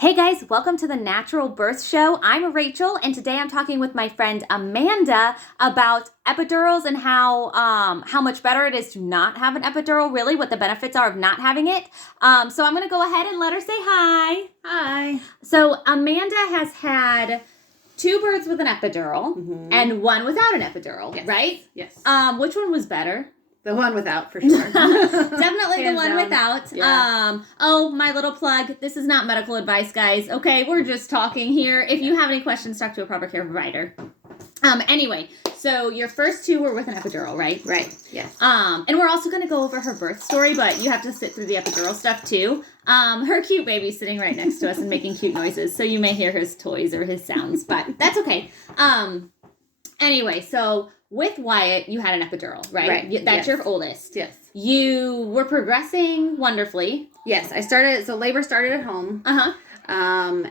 Hey guys, welcome to the Natural Birth Show. I'm Rachel, and today I'm talking with my friend Amanda about epidurals and how much better it is to not have an epidural, really, what the benefits are of not having it. So I'm going to go ahead and let her say hi. Hi. So Amanda has had 2 births with an epidural and 1 without an epidural, Yes. right? Yes. Which one was better? The one without, for sure. Definitely the Hands one down. without. Yeah. Oh, my little plug. This is not medical advice, guys. Okay, we're just talking here. If you have any questions, talk to a proper care provider. Anyway, so your first 2 were with an epidural, right? Right. Yes. And we're also going to go over her birth story, but you have to sit through the epidural stuff too. Her cute baby's sitting right next to us and making cute noises, so you may hear his toys or his sounds, but that's okay. Anyway, so with Wyatt, you had an epidural, right? Right. That's Yes. your oldest. Yes. You were progressing wonderfully. Yes. Labor started at home. Uh-huh.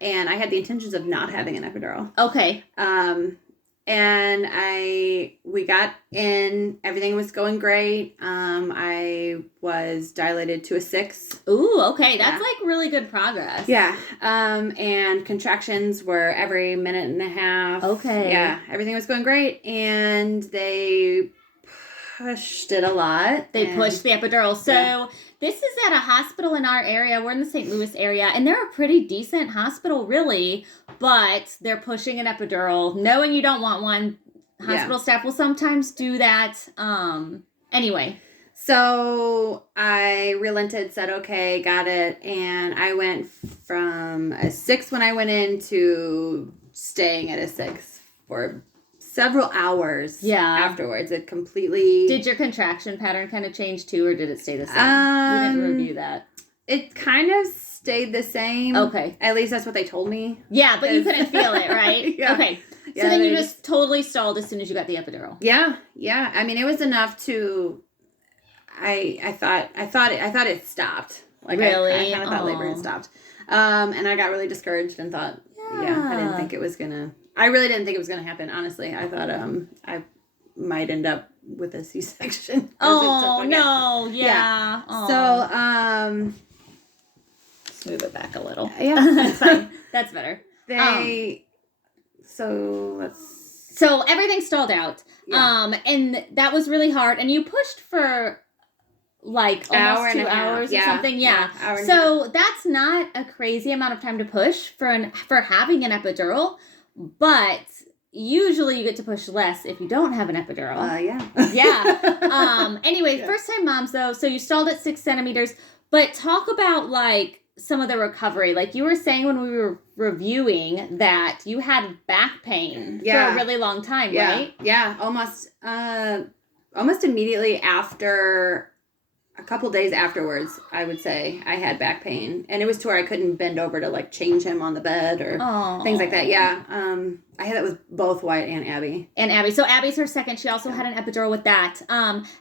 And I had the intentions of not having an epidural. Okay. And we got in, everything was going great. I was dilated to a 6. Ooh, okay. That's Yeah. like really good progress. Yeah. And contractions were every minute and a half. Okay. Yeah. Everything was going great. And they pushed it a lot. They and- pushed the epidural. So Yeah. this is at a hospital in our area. We're in the St. Louis area, and they're a pretty decent hospital, really, but they're pushing an epidural, knowing you don't want one. Hospital staff will sometimes do that. Anyway. So I relented, said, okay, got it. And I went from a 6 when I went in to staying at a 6 for several hours afterwards. It completely... Did your contraction pattern kind of change too, or did it stay the same? We didn't review that. It kind of stayed the same. Okay. At least that's what they told me. Yeah, but you couldn't feel it, right? Yeah. Okay. Yeah, So then you they just totally stalled as soon as you got the epidural. Yeah. I mean, it was enough to... I thought it stopped. Like Really? I kind of thought labor had stopped. And I got really discouraged and thought, I didn't think it was gonna. I really didn't think it was gonna happen. Honestly, I thought I might end up with a C-section. Oh no! Yeah. Aw. So Let's move it back a little. yeah, That's fine. That's better. So everything stalled out. Yeah. And that was really hard. And you pushed for like almost Hour and 2 a half. hours or Yeah. something. Yeah. Hour and a So that's not a crazy amount of time to push for having an epidural, but usually you get to push less if you don't have an epidural. Yeah. Yeah. Anyway, Yeah. first time moms though, so you stalled at 6 centimeters, but talk about like some of the recovery. Like you were saying when we were reviewing that you had back pain for a really long time, right? Yeah. Almost immediately after, a couple days afterwards, I would say I had back pain, and it was to where I couldn't bend over to like change him on the bed or things like that. Yeah. I had that with both Wyatt and Abby. So Abby's her second. She also had an epidural with that.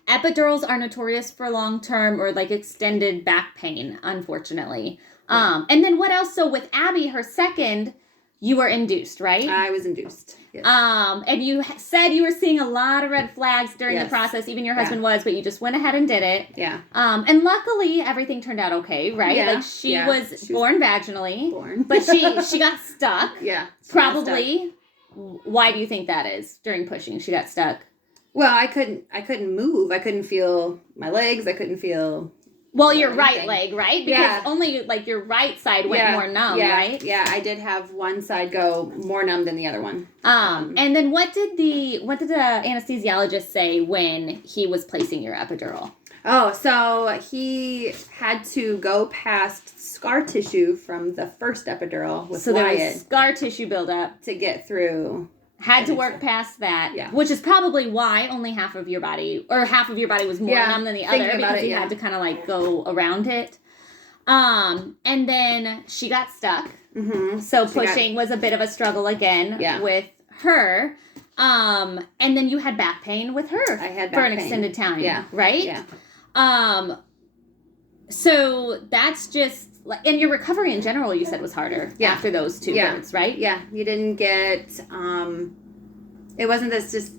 Epidurals are notorious for long-term or like extended back pain, unfortunately. And then what else? So with Abby, her second, you were induced, right? I was induced. Yes. And you said you were seeing a lot of red flags during the Yes. process. Even your husband was, but you just went ahead and did it. Yeah. And luckily everything turned out okay, right? Yeah. Like she was born vaginally, Born. but she got stuck. Yeah. Probably. Why do you think that is? During pushing, she got stuck. Well, I couldn't move. I couldn't feel my legs. I couldn't feel. Well, your right leg, right? Because Yeah. only like your right side went more numb, right? Yeah, I did have one side go more numb than the other one. And then what did the anesthesiologist say when he was placing your epidural? Oh, so he had to go past scar tissue from the first epidural with So there Wyatt was scar tissue buildup. to get through. Had to work past that, Yeah. which is probably why only half of your body was more numb than the other, thinking about because it, you had to kind of like go around it. And then she got stuck. Mm-hmm. So pushing was a bit of a struggle again with her. And then you had back pain with her. I had for back an pain. extended time. Yeah. Right? Yeah. So that's just and your recovery in general you said was harder after those 2 births, right? Yeah. You didn't get it wasn't this just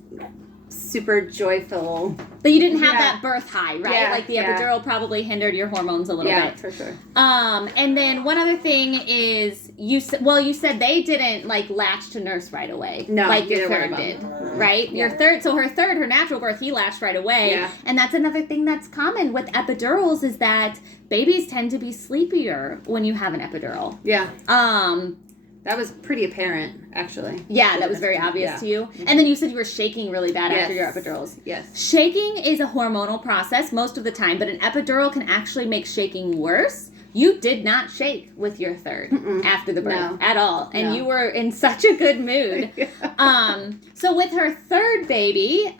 super joyful. But you didn't have that birth high, right? Yeah, Like the epidural probably hindered your hormones a little bit. Yeah, for sure. And then one other thing is you said they didn't like latch to nurse right away. No, like your neither third one of them. did, right? Yeah. Your third, so her natural birth, he latched right away. Yeah. And that's another thing that's common with epidurals is that babies tend to be sleepier when you have an epidural. Yeah. That was pretty apparent, actually. Yeah, that was very obvious to you. And then you said you were shaking really bad after your epidurals. Yes. Shaking is a hormonal process most of the time, but an epidural can actually make shaking worse. You did not shake with your third after the birth at all. And you were in such a good mood. So with her third baby,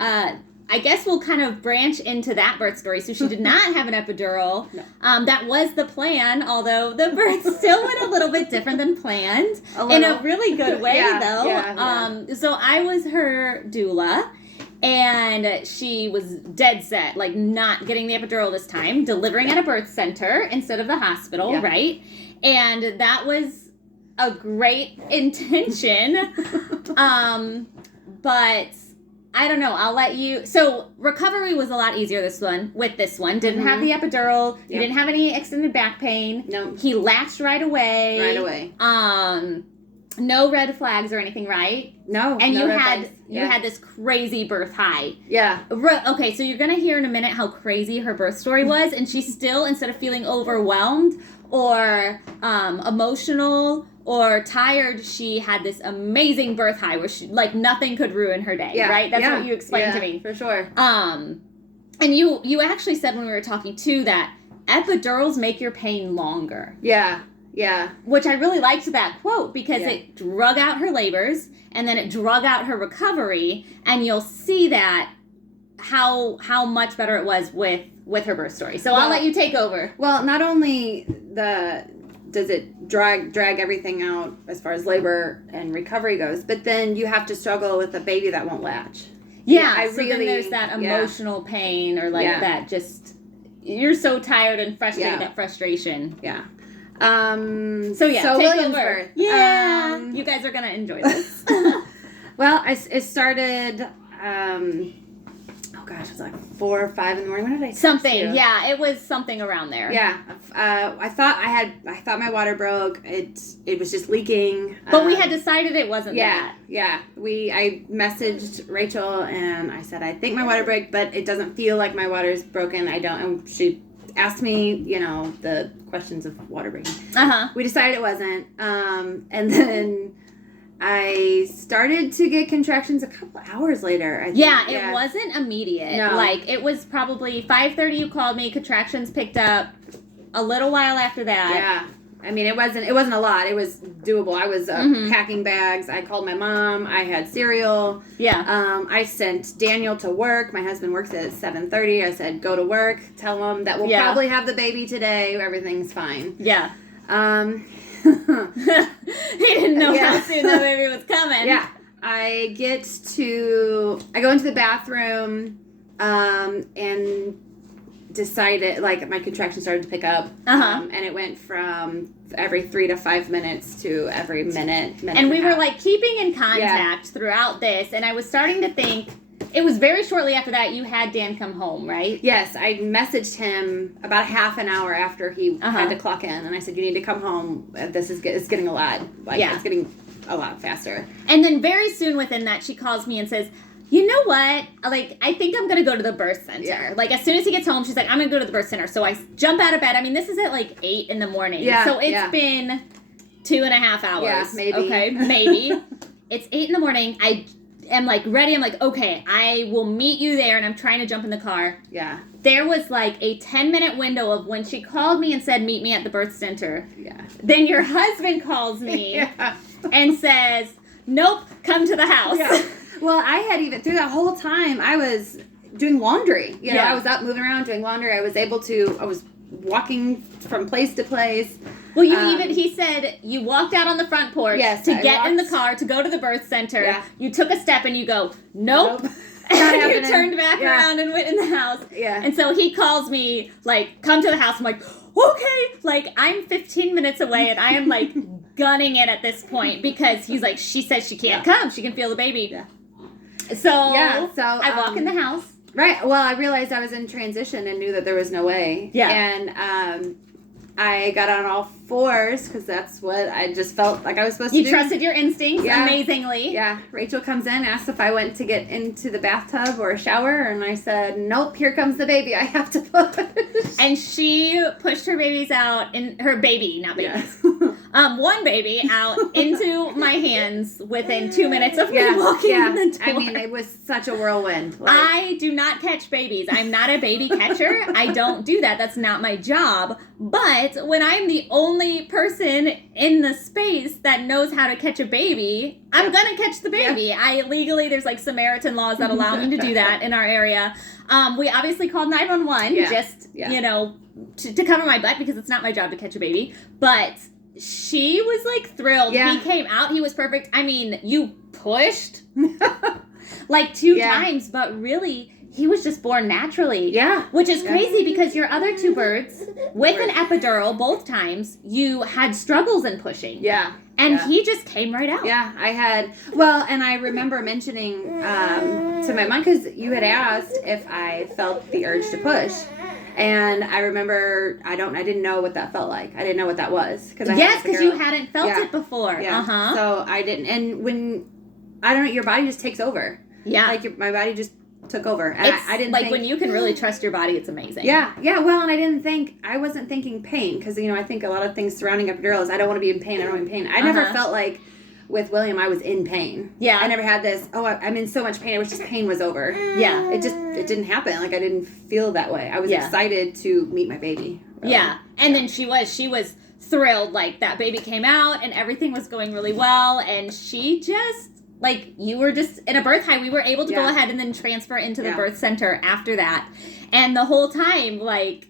I guess we'll kind of branch into that birth story. So she did not have an epidural. No. That was the plan, although the birth still went a little bit different than planned. In a really good way, though. Yeah. So I was her doula, and she was dead set, like not getting the epidural this time, delivering at a birth center instead of the hospital, right? And that was a great intention. But I don't know. I'll let you. So recovery was a lot easier with this one. Didn't have the epidural. You didn't have any extended back pain. No. He latched right away. Right away. No red flags or anything, right? No. And no you had this crazy birth high. Yeah. Okay, so you're gonna hear in a minute how crazy her birth story was, and she still, instead of feeling overwhelmed or emotional or tired, she had this amazing birth high where she, like, nothing could ruin her day, right? That's what you explained to me. For sure. And you actually said when we were talking, too, that epidurals make your pain longer. Yeah, yeah. Which I really liked that quote because it drug out her labors, and then it drug out her recovery, and you'll see that how much better it was with her birth story. So I'll let you take over. Well, not only does it drag everything out as far as labor and recovery goes, but then you have to struggle with a baby that won't latch. Yeah, so then there's that emotional pain or like that just, you're so tired and frustrated, that frustration. Yeah. So take over. Yeah. You guys are going to enjoy this. Well, it started, it was like 4 or 5 in the morning. When did I text you? Yeah, it was something around there. Yeah, I thought my water broke. It was just leaking. But we had decided it wasn't that. Yeah. I messaged Rachel and I said, I think my water broke, but it doesn't feel like my water's broken. And she asked me, the questions of water breaking. We decided it wasn't. And then I started to get contractions a couple hours later, I think. Yeah, it wasn't immediate. No. Like, it was probably 5:30 you called me, contractions picked up a little while after that. Yeah. I mean, it wasn't a lot. It was doable. I was packing bags. I called my mom. I had cereal. Yeah. I sent Daniel to work. My husband works at 7:30. I said, go to work. Tell him that we'll probably have the baby today. Everything's fine. Yeah. He didn't know how soon the baby was coming. Yeah. I go into the bathroom and decided, like, my contractions started to pick up. And it went from every 3 to 5 minutes to every minute and we were, like, keeping in contact throughout this. And I was starting to think, it was very shortly after that you had Dan come home, right? Yes, I messaged him about half an hour after he had to clock in, and I said, you need to come home. This is it's getting a lot. It's getting a lot faster. And then very soon within that, she calls me and says, you know what? Like, I think I'm going to go to the birth center. Yeah. Like, as soon as he gets home, she's like, I'm going to go to the birth center. So I jump out of bed. I mean, this is at like 8 in the morning. Yeah. So it's been 2.5 hours. Yeah, maybe. Okay, maybe. It's 8 in the morning. I am like ready. I'm like, okay, I will meet you there. And I'm trying to jump in the car. Yeah. There was like a 10-minute window of when she called me and said, meet me at the birth center. Yeah. Then your husband calls me and says, nope, come to the house. Yeah. Well, I had even, through that whole time, I was doing laundry. I was up moving around doing laundry. I was walking from place to place. Well, he said you walked out on the front porch in the car to go to the birth center. Yeah. You took a step and you go, nope. And you turned back around and went in the house. Yeah. And so he calls me, like, come to the house. I'm like, okay. Like, I'm 15 minutes away and I am, like, gunning it at this point because he's like, she says she can't come. She can feel the baby. Yeah. So I walk in the house. Right. Well, I realized I was in transition and knew that there was no way. Yeah. And I got on all fours because that's what I just felt like I was supposed to do. You trusted your instincts amazingly. Yeah. Rachel comes in, asks if I went to get into the bathtub or a shower, and I said, nope, here comes the baby. I have to push. And she pushed her babies out, her baby, not babies. Yeah. One baby out into my hands within 2 minutes of me walking in the door. I mean, it was such a whirlwind. I do not catch babies. I'm not a baby catcher. I don't do that. That's not my job. But when I'm the only person in the space that knows how to catch a baby, I'm going to catch the baby. Yeah. There's like Samaritan laws that allow me to do that in our area. We obviously called 911 to cover my butt because it's not my job to catch a baby. But she was like thrilled. Yeah. He came out. He was perfect. I mean, you pushed like 2 times, but really he was just born naturally. Yeah. Which is crazy because your other 2 birds with an epidural both times, you had struggles in pushing. Yeah. And he just came right out. Yeah, I had. Well, and I remember mentioning to my mom, because you had asked if I felt the urge to push. And I remember, I didn't know what that felt like. I didn't know what that was. Because you hadn't felt it before. Yeah. Uh-huh. So I didn't. And when, I don't know, your body just takes over. Yeah. Like my body just took over. And I didn't think, when you can really trust your body, it's amazing. Yeah. Yeah. Well, and I wasn't thinking pain. Because, I think a lot of things surrounding epidural is I don't want to be in pain. I don't want to be in pain. I never felt like with William, I was in pain. Yeah. I never had this, I'm in so much pain. It was just pain was over. Yeah. It didn't happen. Like, I didn't feel that way. I was excited to meet my baby. Really. Yeah. And then she was thrilled. Like, that baby came out and everything was going really well. And she just, like, you were just in a birth high. We were able to go ahead and then transfer into the birth center after that. And the whole time, like,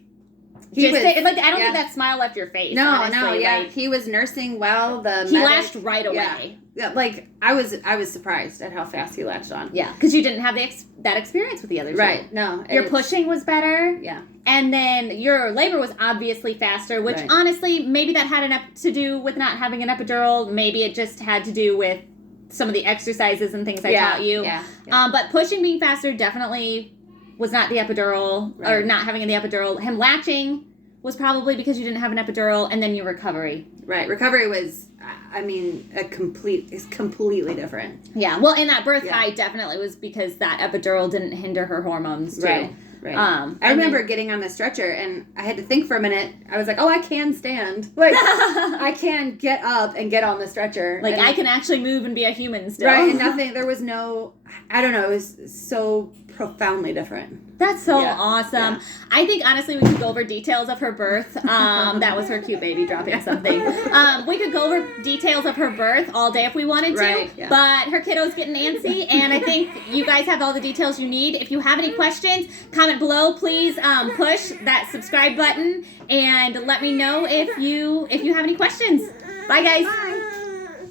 I don't think that smile left your face. No, honestly. no, yeah. Like, he was nursing well. He latched right away. Yeah, like, I was surprised at how fast he latched on. Yeah, because you didn't have that experience with the other two. Right, no. Your pushing was better. Yeah. And then your labor was obviously faster, which honestly, maybe that had to do with not having an epidural. Maybe it just had to do with some of the exercises and things I taught you. Yeah. But pushing being faster definitely was not the epidural, or not having the epidural. Him latching was probably because you didn't have an epidural, and then your recovery. Right. Recovery was, it's completely different. Yeah. Well, and that birth high definitely was because that epidural didn't hinder her hormones, too. Right. Right. I remember getting on the stretcher, and I had to think for a minute. I was like, I can stand. Like, I can get up and get on the stretcher. Like, I can actually move and be a human still. Right, and there was no, I don't know, it was so profoundly different. That's so awesome. Yeah. I think, honestly, we could go over details of her birth. That was her cute baby dropping something. We could go over details of her birth all day if we wanted to, but her kiddo's getting antsy, and I think you guys have all the details you need. If you have any questions, comment below. Please push that subscribe button and let me know if you have any questions. Bye, guys. Bye.